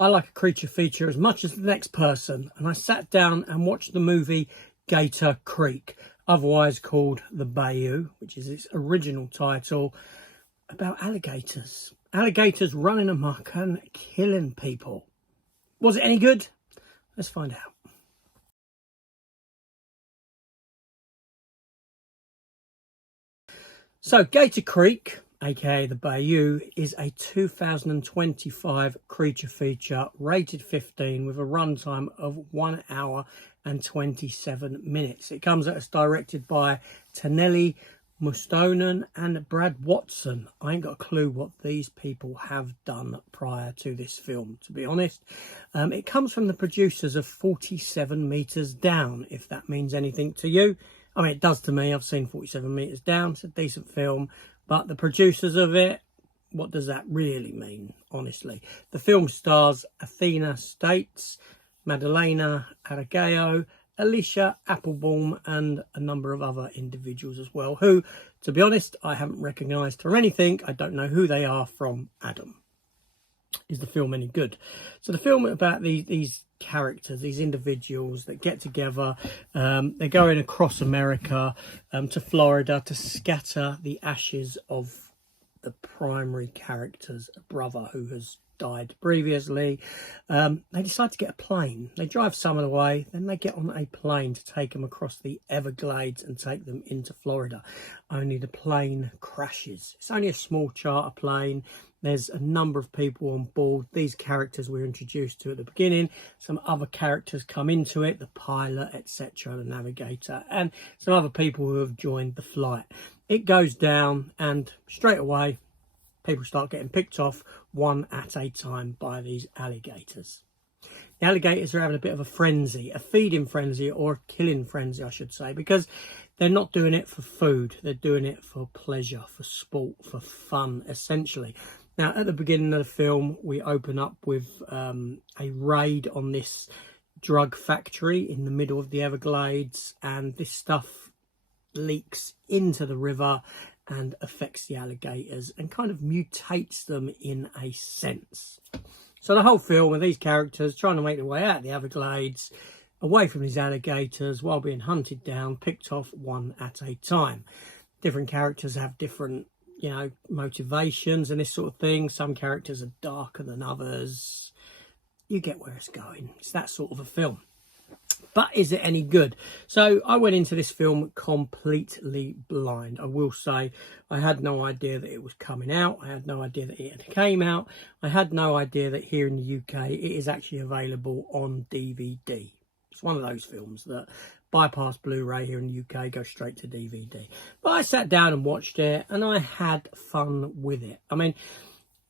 I like a creature feature as much as the next person, and I sat down and watched the movie Gator Creek, otherwise called The Bayou, which is its original title, about alligators. Alligators running amok and killing people. Was it any good? Let's find out. So Gator Creek, aka the Bayou, is a 2025 creature feature rated 15 with a runtime of 1 hour and 27 minutes. It comes at us directed by Taneli Mustonen and Brad Watson. I ain't got a clue what these people have done prior to this film, to be honest. It comes from the producers of 47 Meters Down, if that means anything to you. I mean, it does to me. I've seen 47 Meters Down. It's a decent film. But the producers of it, what does that really mean, honestly? The film stars Athena States, Madalena Aragao, Alicia Applebaum, and a number of other individuals as well, who, to be honest, I haven't recognised for anything. I don't know who they are from Adam. Is the film any good? So the film about these characters, these individuals that get together, they're going across America to Florida to scatter the ashes of the primary character's brother who has died previously. They decide to get a plane. They drive some of the way, then they get on a plane to take them across the Everglades and take them into Florida. Only the plane crashes. It's only a small charter plane. There's a number of people on board. These characters we're introduced to at the beginning. Some other characters come into it, the pilot, etc., the navigator, and some other people who have joined the flight. It goes down, and straight away, people start getting picked off one at a time by these alligators. The alligators are having a bit of a frenzy, a feeding frenzy, or a killing frenzy, I should say, because they're not doing it for food. They're doing it for pleasure, for sport, for fun, essentially. Now, at the beginning of the film, we open up with a raid on this drug factory in the middle of the Everglades, and this stuff leaks into the river and affects the alligators and kind of mutates them in a sense. So the whole film with these characters trying to make their way out of the Everglades, away from these alligators, while being hunted down, picked off one at a time. Different characters have different, motivations and this sort of thing. Some characters are darker than others. You get where it's going. It's that sort of a film. But is it any good? So I went into this film completely blind. I will say I had no idea that it was coming out. I had no idea that it came out. I had no idea that here in the UK it is actually available on DVD. It's one of those films that bypass Blu-ray here in the UK, go straight to DVD. But I sat down and watched it, and I had fun with it. I mean,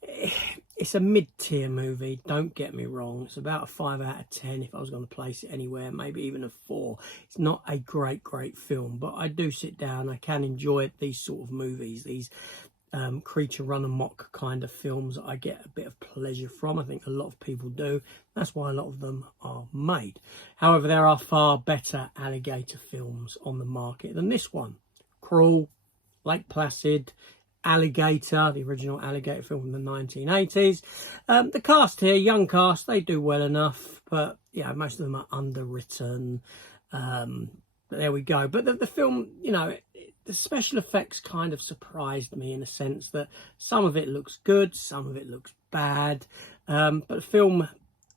it's a mid-tier movie, don't get me wrong. It's about a 5 out of 10 if I was going to place it anywhere, maybe even a 4. It's not a great film, but I do sit down. I can enjoy these sort of movies, these creature run amok kind of films that I get a bit of pleasure from. I think a lot of people do. That's why a lot of them are made. However, there are far better alligator films on the market than this one. Cruel, Lake Placid, Alligator, the original Alligator film from the 1980s. The cast here, young cast, they do well enough, but yeah, most of them are underwritten. But there we go. But the film, the special effects kind of surprised me in a sense that some of it looks good, some of it looks bad. But the film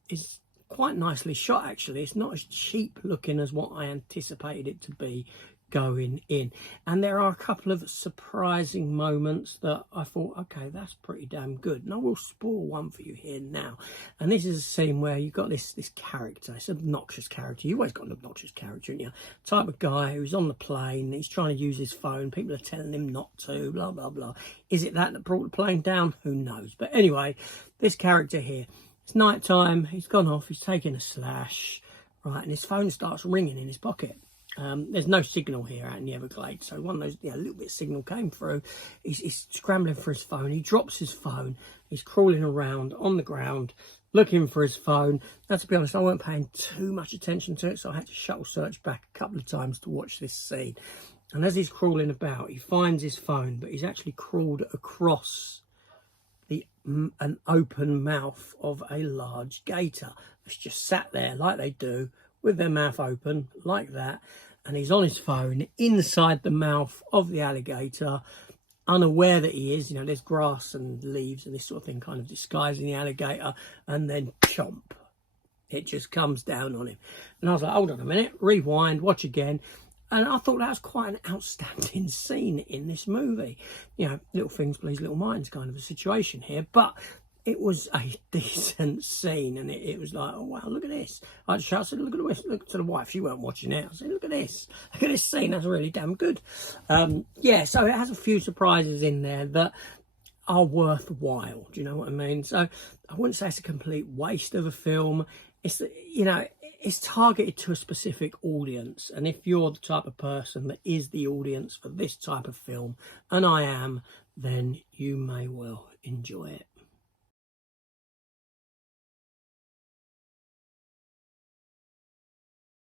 is quite nicely shot, actually. It's not as cheap looking as what I anticipated it to be going in. And there are a couple of surprising moments that I thought, okay, that's pretty damn good. And I will spoil one for you here now. And this is a scene where you've got this character. It's an obnoxious character. You've always got an obnoxious character, haven't you? Type of guy who's on the plane, he's trying to use his phone, people are telling him not to, blah blah blah. Is it that brought the plane down? Who knows? But anyway, this character here, it's night time, he's gone off, he's taking a slash, right, and his phone starts ringing in his pocket. There's no signal here out in the Everglades, so one of those, little bit of signal came through. He's scrambling for his phone. He drops his phone. He's crawling around on the ground looking for his phone. Now, to be honest, I weren't paying too much attention to it, so I had to shuttle search back a couple of times to watch this scene. And as he's crawling about, he finds his phone, but he's actually crawled across the an open mouth of a large gator. It's just sat there like they do with their mouth open like that, and he's on his phone inside the mouth of the alligator, unaware that he is, you know, there's grass and leaves and this sort of thing kind of disguising the alligator, and then chomp, it just comes down on him. And I was like, hold on a minute, rewind, watch again. And I thought that was quite an outstanding scene in this movie. You know, little things please little minds kind of a situation here, but it was a decent scene, and it was like, oh wow, look at this. I said, look at this, look to the wife, she weren't watching it. I said, look at this scene, that's really damn good. Yeah, so it has a few surprises in there that are worthwhile, do you know what I mean? So I wouldn't say it's a complete waste of a film. It's, you know, it's targeted to a specific audience, and if you're the type of person that is the audience for this type of film, and I am, then you may well enjoy it.